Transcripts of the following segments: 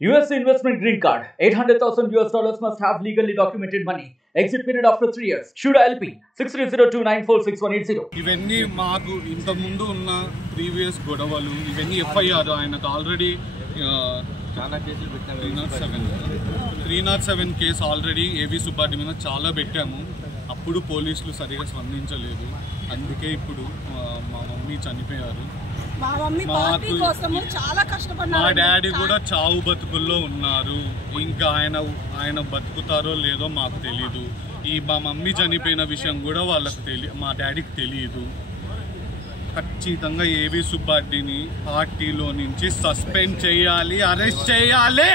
US investment green card. $800,000 must have legally documented money. Exit period after 3 years. Shuda LP 6302946180. ఇవన్నీ మాకు ఇంత ముందు ఉన్న ప్రీవియస్ గొడవలు ఇవన్నీ ఎఫ్ఐఆర్ ఆయనకు ఆల్రెడీ చాలా కేసులు పెట్టాము. 307 కేసు ఆల్రెడీ ఏవి సుబ్బారెడ్డి మీద చాలా పెట్టాము. అప్పుడు పోలీసులు సరిగా స్పందించలేదు. అందుకే ఇప్పుడు మా మమ్మీ చనిపోయారు. మా డాడీ కూడా చావు బతుకుల్లో ఉన్నారు. ఇంకా ఆయన బతుకుతారో లేదో మాకు తెలీదు. మా మమ్మీ చనిపోయిన విషయం కూడా మా డాడీకి తెలియదు. ఖచ్చితంగా ఏవి సుబ్బారెడ్డిని పార్టీలో నుంచి సస్పెండ్ చేయాలి, అరెస్ట్ చేయాలి.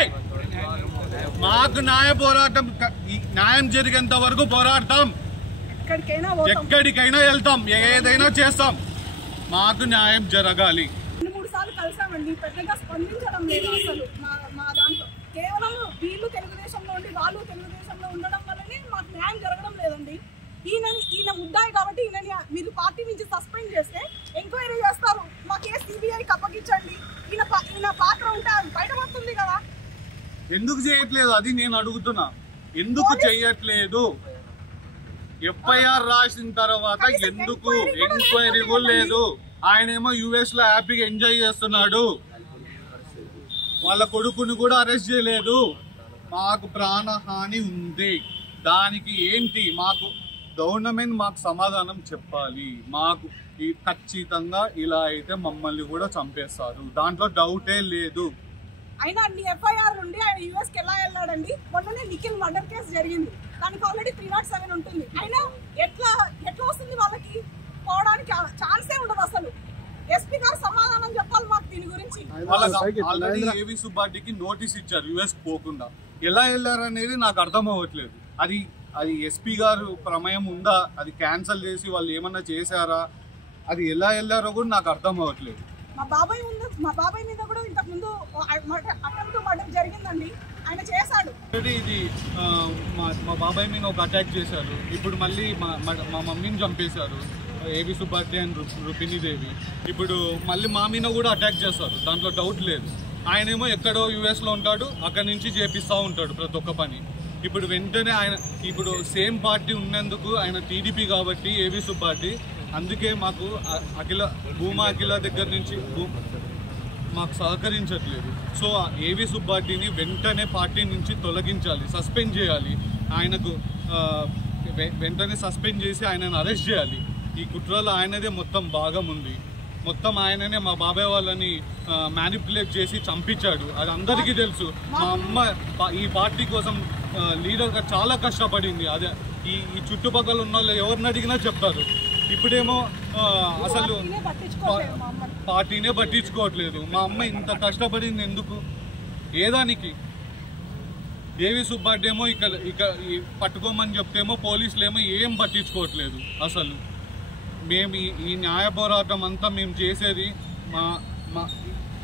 మాకు న్యాయం జరిగేంత వరకు పోరాడతాం, ఎక్కడికైనా వెళ్తాం, ఏదైనా చేస్తాం. మాకు న్యాయం జరగాలి. 2-3 సార్లు కలిసామండి, పెద్దగా స్పందించడం లేదు అసలు. మా దాంట్లో కేవలం వీళ్ళు తెలుగుదేశంలో ఉండి వాళ్ళు తెలుగుదేశంలో ఉండడం వల్లనే మాకు న్యాయం జరగడం లేదండి. ఈయన ముద్దాయి కాబట్టి మీరు పార్టీ నుంచి సస్పెండ్ చేస్తే ఎంక్వైరీ చేస్తారు. మా కేసు సిబిఐకి అప్పగించండి. ఈయన పాత్ర ఉంటే అది బయటపడుతుంది కదా. ఎందుకు చేయట్లేదు అది నేను అడుగుతున్నా. ఎందుకు చెయ్యట్లేదు? ఎఫ్ఐఆర్ రాసిన తర్వాత ఎందుకు ఎంక్వైరీ కూడా లేదు? ఆయనేమో యుఎస్ లో హ్యాపీగా ఎంజాయ్ చేస్తున్నాడు. వాళ్ళ కొడుకుని కూడా అరెస్ట్ చేయలేదు. మాకు ప్రాణహాని ఉంది. దానికి ఏంటి? మాకు గవర్నమెంట్ మాకు సమాధానం చెప్పాలి. మాకు ఖచ్చితంగా ఇలా అయితే మమ్మల్ని కూడా చంపేస్తారు, దాంట్లో డౌటే లేదు. అయినా అన్ని ఎఫ్ఐఆర్ ఉండి ఆయన యుఎస్కి ఎలా వెళ్ళాడండి? మొన్ననే నిఖిల్ మర్డర్ కేసు జరిగింది, దానికి ఆల్రెడీ 307 ఉంటుంది. అయినా ఎట్లా వస్తుంది వాళ్ళకి? పోవడానికి ఛాన్సే ఉండదు అసలు. ఎస్పీ గారు సమాధానం చెప్పాలి మాకు దీని గురించి. ఆల్రెడీ ఏవి సుబ్బారెడ్డికి నోటీస్ ఇచ్చారు యుఎస్ పోకుండా. ఎలా వెళ్ళారనేది నాకు అర్థం అవ్వట్లేదు. అది ఎస్పీ గారు ప్రమేయం ఉందా? అది క్యాన్సల్ చేసి వాళ్ళు ఏమన్నా చేశారా? అది ఎలా వెళ్ళారో కూడా నాకు అర్థం అవ్వట్లేదు. మా బాబాయ్ మీద కూడా ఇంతకు ముందు అటెంప్ట్ మర్డర్ జరిగిందండి, ఆయన చేశాడు. ఇది మా బాబాయ్ మీద ఒక అటాక్ చేశారు. ఇప్పుడు మళ్ళీ మా మమ్మీని చంపేశారు, ఏవి సుబ్బారెడ్డి అండ్ రుపిని దేవి. ఇప్పుడు మళ్ళీ మా మీద కూడా అటాక్ చేస్తారు, దాంట్లో డౌట్ లేదు. ఆయనేమో ఎక్కడో యుఎస్లో ఉంటాడు, అక్కడి నుంచి చేపిస్తూ ఉంటాడు ప్రతి ఒక్క పని. ఇప్పుడు వెంటనే ఇప్పుడు సేమ్ పార్టీ ఉన్నందుకు ఆయన టీడీపీ కాబట్టి ఏవి సుబ్బారెడ్డి, అందుకే మాకు భూమా అఖిల దగ్గర నుంచి మాకు సహకరించట్లేదు. సో ఏవి సుబ్బారెడ్డిని వెంటనే పార్టీ నుంచి తొలగించాలి, సస్పెండ్ చేయాలి. ఆయనకు వెంటనే సస్పెండ్ చేసి ఆయనను అరెస్ట్ చేయాలి. ఈ కుట్రలో ఆయనదే మొత్తం భాగం ఉంది. మొత్తం ఆయననే మా బాబాయ్ వాళ్ళని మ్యానిపులేట్ చేసి చంపించాడు. అది అందరికీ తెలుసు. మా అమ్మ ఈ పార్టీ కోసం లీడర్గా చాలా కష్టపడింది. అదే ఈ చుట్టుపక్కల ఉన్న వాళ్ళు ఎవరిని అడిగినా చెప్తారు. ఇప్పుడేమో అసలు పార్టీనే పట్టించుకోవట్లేదు. మా అమ్మ ఇంత కష్టపడింది ఎందుకు? ఏదానికి? ఏవి సుబ్బారెడ్డి ఏమో ఇక పట్టుకోమని చెప్తేమో పోలీసులేమో ఏం పట్టించుకోవట్లేదు. అసలు మేము ఈ న్యాయ పోరాటం అంతా మేము చేసేది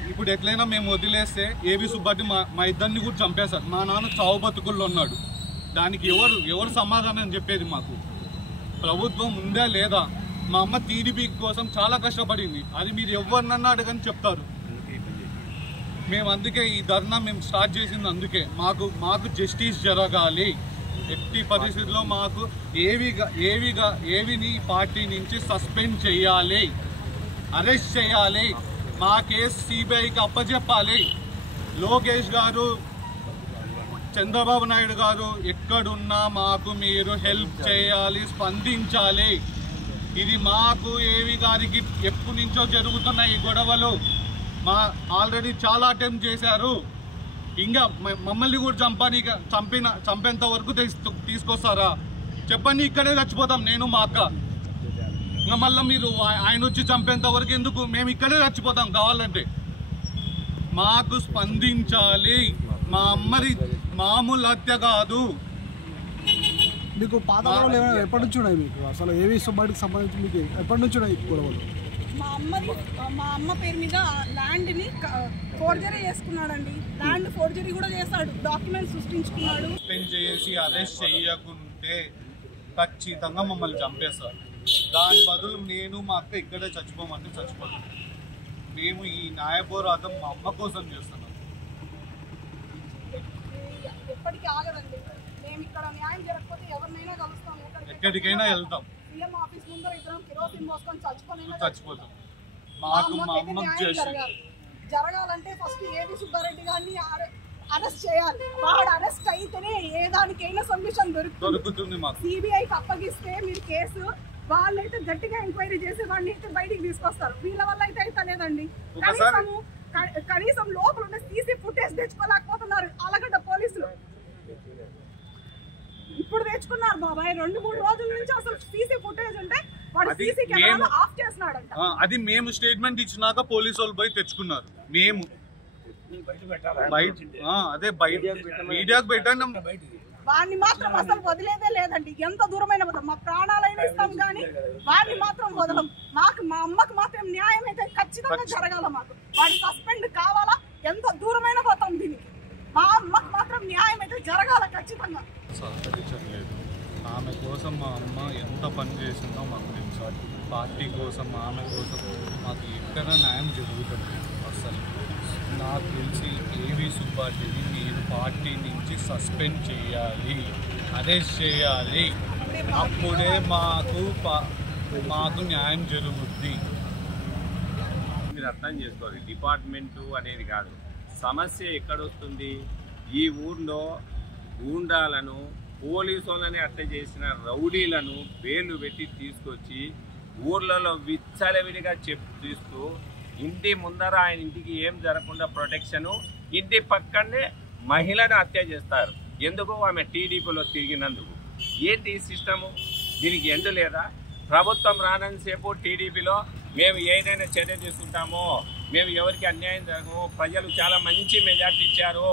ఇప్పుడు ఎట్లయినా మేము వదిలేస్తే ఏవి సుబ్బారెడ్డి మా ఇద్దరిని కూడా చంపేశారు. మా నాన్న చావు బతుకుల్లో ఉన్నాడు. దానికి ఎవరు సమాధానం చెప్పేది? మాకు ప్రభుత్వం ఉందా లేదా? మా అమ్మ టీడీపీ కోసం చాలా కష్టపడింది. అది మీరు ఎవరినన్నా అడగని చెప్తారు. మేము అందుకే ఈ ధర్నా మేము స్టార్ట్ చేసింది. అందుకే మాకు జస్టిస్ జరగాలి. ఎట్టి పరిస్థితుల్లో మాకు ఏవిని పార్టీ నుంచి సస్పెండ్ చేయాలి, అరెస్ట్ చేయాలి. మా కేసు సిబిఐకి అప్పచెప్పాలి. లోకేష్ గారు, చంద్రబాబు నాయుడు గారు ఎక్కడున్నా మాకు మీరు హెల్ప్ చేయాలి, స్పందించాలి. ఇది మాకు ఏవి గారికి ఎప్పటి నుంచో జరుగుతున్న ఈ గొడవలు. ఆల్రెడీ చాలా అటెంప్ట్ చేశారు. ఇంకా మమ్మల్ని కూడా చంపేంత వరకు తీసుకొస్తారా? చెప్పండి, ఇక్కడే చచ్చిపోతాం నేను మా అక్క. ఇంకా మళ్ళీ మీరు ఆయన వచ్చి చంపేంత వరకు ఎందుకు? మేము ఇక్కడే చచ్చిపోతాం కావాలంటే. మాకు స్పందించాలి. మా అమ్మది మామూలు హత్య కాదు. మీకు పాత గొడవలు ఏమైనా ఎప్పటి నుంచి ఉన్నాయి? మీకు అసలు ఏవి సుబ్బారెడ్డికి సంబంధించి మీకు ఎప్పటి నుంచి ఉన్నాయి గొడవలు? మా అమ్మ పేరు మీద ల్యాండ్ని ఫోర్జరీ చేసుకున్నాడండి. ల్యాండ్ ఫోర్జరీ కూడా చేశాడు, డాక్యుమెంట్స్ సృష్టించుకున్నాడు. సస్పెండ్ చేసి అరెస్ట్ చేయకుంటే ఖచ్చితంగా మమ్మల్ని చంపేస్తారు. దాని బదులు నేను మా అక్క ఇక్కడే చచ్చిపోమంటే చచ్చిపోతాం. మేము ఈ న్యాయ పోరాటం మా అమ్మ కోసం చేస్తున్నాం. ఎప్పటికీ ఆగదండి. మేము ఇక్కడ న్యాయం జరగకపోతే ఎవరినైనా కలుస్తాం, ఎక్కడికైనా వెళ్తాం. సీఎం ఆఫీస్ ముందర ఇద్దరం కిరోసిన్ మోసుకొని చచ్చిపోతాం. మాకు మా అమ్మకి జరగాలంటే ఫస్ట్ ఏవి సుబ్బారెడ్డి గారిని అరెస్ట్ చేయాలి. వాడు అరెస్ట్ అయితేనే ఏ దానికైనా సొల్యూషన్ దొరుకుతుంది. సిబిఐకి అప్పగిస్తే మీరు కేసు, వాళ్ళైతే గట్టిగా ఎంక్వైరీ చేసి వాడిని అయితే బయటికి తీసుకొస్తారు. వీళ్ళ వల్ల అయితే అయితలేదండి. కనీసం లోపల ఉన్న సీసీ ఫుటేజ్ తెచ్చుకోలేకపోతున్నారు ఆలగడ్డ పోలీసులు. ఇప్పుడు తెచ్చుకున్నారు బాబాయ్, 2-3 రోజుల నుంచి అసలు సీసీ ఫుటేజ్ ఉంటే వాడు సీసీ కెమెరా ఆఫ్ చేస్తున్నాడంట. అది మేము స్టేట్మెంట్ ఇచ్చినాక పోలీసు వాళ్ళు పోయి తెచ్చుకున్నారు. మేము అదే బయట మీడియాకు పెట్టాం. వాడిని మాత్రం అసలు వదిలేదే లేదండి. ఎంత దూరమైన మా ప్రాణాలైనా ఇస్తాం కానీ వాడిని మాత్రం వదలం. మాకు మా అమ్మకు మాత్రం న్యాయం అయితే ఖచ్చితంగా జరగాల. మాకు వాడి సస్పెండ్ కావాలా, ఎంత దూరమైన పోతాం దీనికి. మా అమ్మకు మాత్రం న్యాయం అయితే జరగాల ఖచ్చితంగా. సహకరించలేదు. ఆమె కోసం మా అమ్మ ఎంత పని చేసిందో మాకు తెలుసు. పార్టీ కోసం, ఆమె కోసం మాకు ఎక్కడ న్యాయం జరుగుతుంది. అసలు నాకు తెలిసి ఏవి సుబ్బారెడ్డిని మీరు పార్టీ నుంచి సస్పెండ్ చేయాలి, అరెస్ట్ చేయాలి. అప్పుడే మాకు న్యాయం జరుగుద్ది. మీరు అర్థం చేసుకోవాలి, డిపార్ట్మెంటు అనేది కాదు సమస్య. ఎక్కడొస్తుంది? ఈ ఊర్లో గూండాలను, పోలీసు వాళ్ళని అట్ట చేసిన రౌడీలను పేర్లు పెట్టి తీసుకొచ్చి ఊర్లలో విచ్చలవిడిగా తీస్తూ ఇంటి ముందర ఆయన ఇంటికి ఏం జరగకుండా ప్రొటెక్షను, ఇంటి పక్కనే మహిళను హత్య చేస్తారు. ఎందుకు? ఆమె టీడీపీలో తిరిగినందుకు. ఏంటి ఈ సిస్టము? దీనికి ఎండు లేదా? ప్రభుత్వం రానంతసేపు టీడీపీలో మేము ఏదైనా చర్య తీసుకుంటామో, మేము ఎవరికి అన్యాయం జరగము, ప్రజలు చాలా మంచి మెజార్టీ ఇచ్చారు,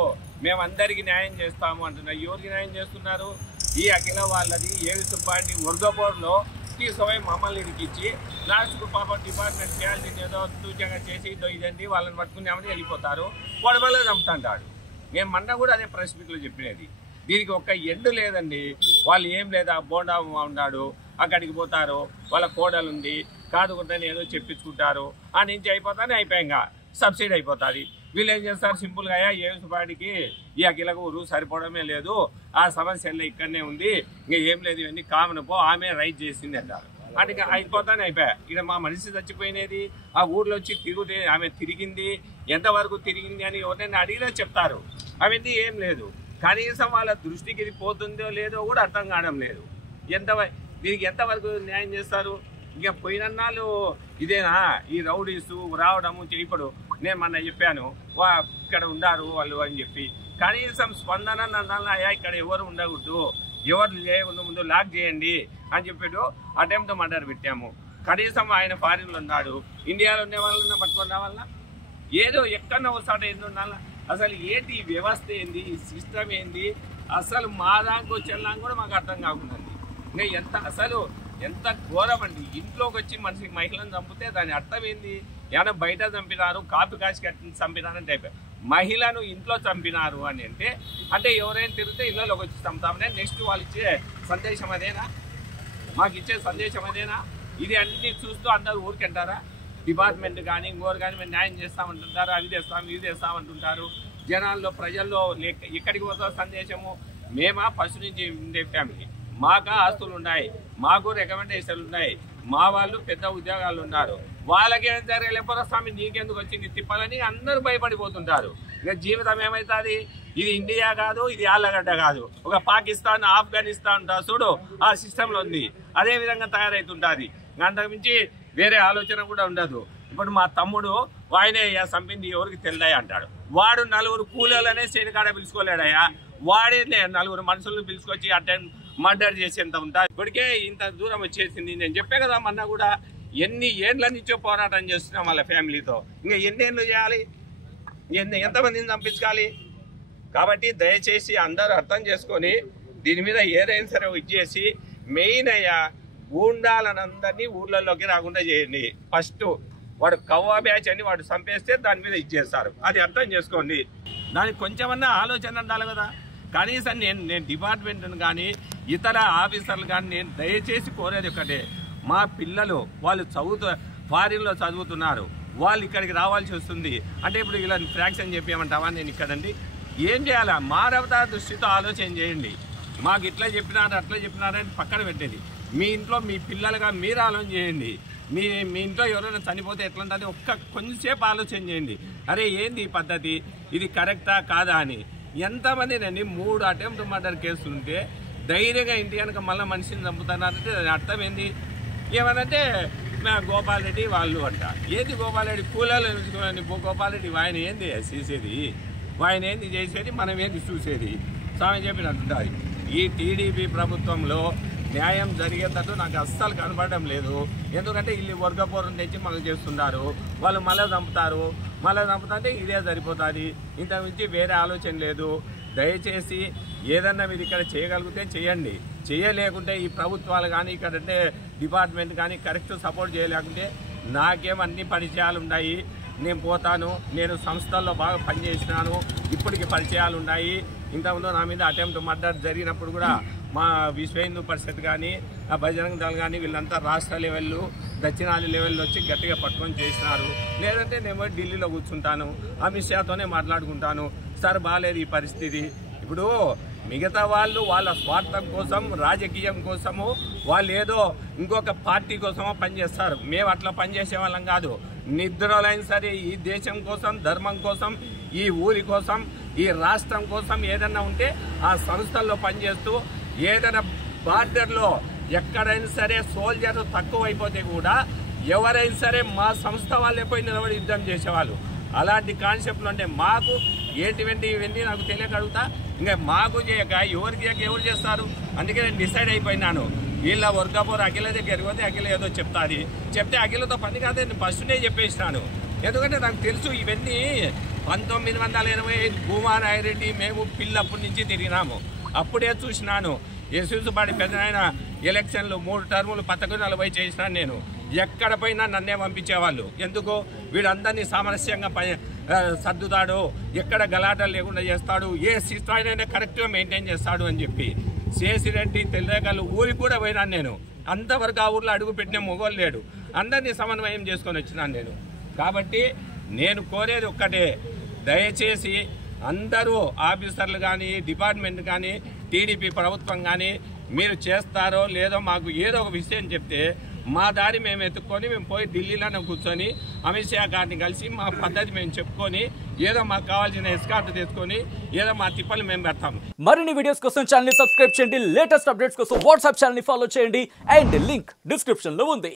మేము అందరికీ న్యాయం చేస్తాము అంటున్నారు. ఎవరికి న్యాయం చేస్తున్నారు? ఈ అఖిల వాళ్ళది ఏవి సుబ్బారెడ్డి వర్గపోరులో తీసుకుపోయి మమ్మల్ని ఇరికిచ్చి లాస్ట్కు పాపం డిపార్ట్మెంట్ చేయాలి ఏదో సూచనగా చేసి ఇదండి వాళ్ళని పట్టుకున్నామని వెళ్ళిపోతారు. గొడవలో చంపుతుంటాడు. మేము మొన్న కూడా అదే ప్రెస్ మీట్లో చెప్పినది. దీనికి ఒక్క ఎండు లేదండి. వాళ్ళు ఏం లేదా, బోండా ఉన్నాడు, అక్కడికి పోతారు, వాళ్ళ కోడలు ఉంది, కాదుకుంటానే ఏదో చెప్పించుకుంటారు, ఆ నుంచి అయిపోతానే అయిపోయాక సబ్సిడీ అయిపోతుంది. వీళ్ళు ఏం చేస్తారు? సింపుల్గా ఏవి సుబ్బారెడ్డికి ఈ అఖిలకు ఊరు సరిపోవడమే లేదు, ఆ సమస్యల్లో ఇక్కడనే ఉంది, ఇంకా ఏం లేదు, ఇవన్నీ కామన్ పో, ఆమె రైట్ చేసింది అంటారు. అంటే అయిపోతానే అయిపోయా. ఇక్కడ మా మనిషి చచ్చిపోయినది, ఆ ఊర్లో వచ్చి తిరుగుతే ఆమె తిరిగింది, ఎంతవరకు తిరిగింది అని ఎవరైనా అడిగినా చెప్తారు. అవన్నీ ఏం లేదు. కనీసం వాళ్ళ దృష్టికి ఇది పోతుందో లేదో కూడా అర్థం కావడం లేదు. దీనికి ఎంతవరకు న్యాయం చేస్తారు? ఇంకా పోయినన్నాళ్ళు ఇదేనా ఈ రౌడీస్ రావడము? ఇప్పుడు నేను మొన్న చెప్పాను ఇక్కడ ఉన్నారు వాళ్ళు అని చెప్పి, కనీసం స్పందన అయ్యా ఇక్కడ ఎవరు ఉండకూడదు, ఎవరు చేయకుండా ముందు లాక్ చేయండి అని చెప్పాడు. అటెంప్ట్ మర్డర్ పెట్టాము. కనీసం ఆయన ఫారిన్లో ఉన్నాడు, ఇండియాలో ఉండే వాళ్ళని పట్టుకున్న వల్ల ఏదో ఎక్కడన్నా ఒకసారి ఏంది ఉండాలా? అసలు ఏంటి వ్యవస్థ ఏంది, సిస్టమ్ ఏంది? అసలు మా దానికి వచ్చేలాగా కూడా మాకు అర్థం కాకుండా ఇంకా ఎంత ఘోరం అండి. ఇంట్లోకి వచ్చి మనిషికి మహిళను చంపితే దాని అర్థం ఏంది? ఏమైనా బయట చంపినారు, కాపీ కాసి కట్టి చంపినారని అయిపోయి, మహిళను ఇంట్లో చంపినారు అని అంటే ఎవరైనా తిరిగితే ఇళ్ళలోకి వచ్చి చంపుతామనే నెక్స్ట్ వాళ్ళు ఇచ్చే సందేశం అదేనా? మాకు ఇచ్చే సందేశం అదేనా? ఇది అన్ని చూస్తూ అందరూ ఊరికంటారా? డిపార్ట్మెంట్ కానీ ఇంకోరు కానీ మేము న్యాయం చేస్తామంటుంటారు, అవి చేస్తాం ఇవి చేస్తామంటుంటారు. జనాల్లో ప్రజల్లో ఎక్కడికి వస్తా సందేశము? మేమా ఫస్ట్ నుంచి ఉండే ఫ్యామిలీ, మాకు ఆస్తులు ఉన్నాయి, మాకు రికమెండేషన్లు ఉన్నాయి, మా వాళ్ళు పెద్ద ఉద్యోగాలు ఉన్నారు, వాళ్ళకేం జరగలేకపోతే స్వామి నీకెందుకు వచ్చింది తిప్పాలని అందరూ భయపడిపోతుంటారు. ఇక జీవితం ఏమవుతుంది? ఇది ఇండియా కాదు, ఇది ఆళ్ళగడ్డ కాదు, ఒక పాకిస్తాన్ ఆఫ్ఘనిస్తాన్ చూడు ఆ సిస్టంలో ఉంది, అదే విధంగా తయారవుతుంటుంది. అంతకుమించి వేరే ఆలోచన కూడా ఉండదు. ఇప్పుడు మా తమ్ముడు ఆయనే చంపింది ఎవరికి తెలియదయ్యా అంటాడు. వాడు 4 కూలీలనే చేతికాడ పిలుచుకోలేడయ్యా, వాడే 4 మనుషులను పిలుచుకొచ్చి అటెండ్ మర్డర్ చేసేంత ఉంటుంది. ఇప్పటికే ఇంత దూరం వచ్చేసింది. నేను చెప్పే కదా మొన్న కూడా, ఎన్ని ఏళ్ళ నుంచో పోరాటం చేస్తున్నాం వాళ్ళ ఫ్యామిలీతో, ఇంకా ఎన్నేళ్ళు చేయాలి? ఎంతమందిని చంపించాలి? కాబట్టి దయచేసి అందరూ అర్థం చేసుకొని దీని మీద ఏదైనా సరే ఇచ్చేసి మెయిన్ అయ్యా గూండాలనందరినీ ఊర్లలోకి రాకుండా చేయండి. ఫస్ట్ వాడు కవ్వా బ్యాచ్ అని వాడు చంపేస్తే దాని మీద ఇచ్చేస్తారు. అది అర్థం చేసుకోండి. దానికి కొంచెమన్నా ఆలోచన ఉండాలి కదా. కనీసం నేను డిపార్ట్మెంట్ను కానీ ఇతర ఆఫీసర్లు కానీ నేను దయచేసి కోరేది ఒకటే, మా పిల్లలు వాళ్ళు ఫారిన్లో చదువుతున్నారు, వాళ్ళు ఇక్కడికి రావాల్సి వస్తుంది అంటే ఇప్పుడు ఇలా ఫ్రాక్షన్ చెప్పేయమంటావా? నేను ఇక్కడండి ఏం చేయాలా? మానవతా దృష్టితో ఆలోచన చేయండి. మాకు ఇట్లా చెప్పినారు అట్లా చెప్పినారని పక్కన పెట్టేది. మీ ఇంట్లో మీ పిల్లలుగా మీరు ఆలోచన చేయండి. మీ ఇంట్లో ఎవరైనా చనిపోతే ఎట్లా ఉంటుంది కొంచెంసేపు ఆలోచన చేయండి. అరే ఏంది ఈ పద్ధతి, ఇది కరెక్టా కాదా అని. ఎంతమంది నండి 3 అటెంప్ట్ మర్డర్ కేసులు ఉంటే ధైర్యంగా ఇంటి కనుక మళ్ళీ మనిషిని చంపుతున్నారంటే దాని అర్థం ఏంది? ఏమనంటే గోపాల్ రెడ్డి వాళ్ళు అంట. ఏంది గోపాల్ రెడ్డి కూలీలు ఎంచుకోని గోపాల్ రెడ్డి ఆయన ఏంది చేసేది, ఆయన ఏంది చేసేది, మనం ఏంది చూసేది? స్వామి చెప్పినట్టుంటుంది. ఈ టీడీపీ ప్రభుత్వంలో న్యాయం జరిగేటట్టు నాకు అస్సలు కనపడడం లేదు. ఎందుకంటే వీళ్ళు వర్గపోరం తెచ్చి మనం చేస్తున్నారు. వాళ్ళు మళ్ళీ చంపుతుంటే ఇదే సరిపోతుంది. ఇంతకుమించి వేరే ఆలోచన లేదు. దయచేసి ఏదన్నా మీరు ఇక్కడ చేయగలిగితే చేయండి. చేయలేకుంటే ఈ ప్రభుత్వాలు కానీ ఇక్కడంటే డిపార్ట్మెంట్ కానీ కరెక్ట్ సపోర్ట్ చేయలేకుంటే నాకేమన్నీ పరిచయాలు ఉన్నాయి. నేను పోతాను. నేను సంస్థల్లో బాగా పనిచేసినాను. ఇప్పటికి పరిచయాలు ఉన్నాయి. ఇంతకుముందు నా మీద అటెంప్ట్ మర్డర్ జరిగినప్పుడు కూడా మా విశ్వ హిందూ పరిషత్ కానీ ఆ బజరంగ దళ్ కానీ వీళ్ళంతా రాష్ట్ర లెవెల్లో దక్షిణాది లెవెల్లో వచ్చి గట్టిగా పట్టుకొని చేసినారు. లేదంటే నేను ఢిల్లీలో కూర్చుంటాను, అమిత్ షాతోనే మాట్లాడుకుంటాను. సార్ బాగాలేదు ఈ పరిస్థితి. ఇప్పుడు మిగతా వాళ్ళు వాళ్ళ స్వార్థం కోసం రాజకీయం కోసము వాళ్ళు ఏదో ఇంకొక పార్టీ కోసమో పనిచేస్తారు. మేము అట్లా పనిచేసే వాళ్ళం కాదు. నిద్రలైనా సరే ఈ దేశం కోసం, ధర్మం కోసం, ఈ ఊరి కోసం, ఈ రాష్ట్రం కోసం ఏదన్నా ఉంటే ఆ సంస్థల్లో పనిచేస్తూ ఏదైనా బార్డర్లో ఎక్కడైనా సరే సోల్జర్ తక్కువైపోతే కూడా ఎవరైనా సరే మా సంస్థ వాళ్ళే పోయి నిలబడి యుద్ధం చేసేవాళ్ళు. అలాంటి కాన్సెప్ట్లు అంటే మాకు ఇవన్నీ నాకు తెలియకడుగుతా. ఇంకా మాకు చేయక ఎవరు చేస్తారు? అందుకే నేను డిసైడ్ అయిపోయినాను. వీళ్ళ వర్గపోరు అఖిల దగ్గరికి పోతే అఖిల ఏదో చెప్తే అఖిలతో పని కాదే నేను ఫస్ట్నే చెప్పేసినాను. ఎందుకంటే నాకు తెలుసు ఇవన్నీ 1985 భూమానాయరెడ్డి మేము పిల్లప్పటి నుంచి తిరిగినాము. అప్పుడే చూసినాను. యశస్సుబాడి పెద్దనాయన ఎలక్షన్లు 3 టర్ములు 40 చేసినాను నేను. ఎక్కడ పోయినా నన్నే పంపించేవాళ్ళు. ఎందుకు? వీడందరినీ సామరస్యంగా సర్దుతాడు, ఎక్కడ గలాటలు లేకుండా చేస్తాడు, ఏ స్థాయినైనా కరెక్ట్గా మెయింటైన్ చేస్తాడు అని చెప్పి. శేషిరెడ్డి తెల్లగల్లు ఊరికి కూడా పోయినాను నేను. అంతవరకు ఆ ఊర్లో అడుగు పెట్టిన మొగోలు లేడు. అందరినీ సమన్వయం చేసుకొని వచ్చినాను నేను. కాబట్టి నేను కోరేది ఒక్కటే, దయచేసి అందరూ ఆఫీసర్లు కానీ డిపార్ట్మెంట్ కానీ టీడీపీ ప్రభుత్వం కానీ మీరు చేస్తారో లేదో మాకు ఏదో ఒక విషయం చెప్తే మా దారి మేము ఎత్తుక్కొని మేము పోయి ఢిల్లీలోనే కూర్చొని అమిత్ షా గారిని కలిసి మా పద్ధతి మేము చెప్పుకొని ఏదో మాకు కావాల్సిన ఎస్కార్ట్ తెచ్చుకొని ఏదో మా తిప్పలు మేము పెడతాం. మరిన్ని వీడియోస్ కోసం ఛానల్ ని సబ్స్క్రైబ్ చేయండి. లేటెస్ట్ అప్డేట్స్ కోసం వాట్సాప్ ఛానల్ ని ఫాలో చేయండి. అండ్ లింక్ డిస్క్రిప్షన్ లో ఉంది.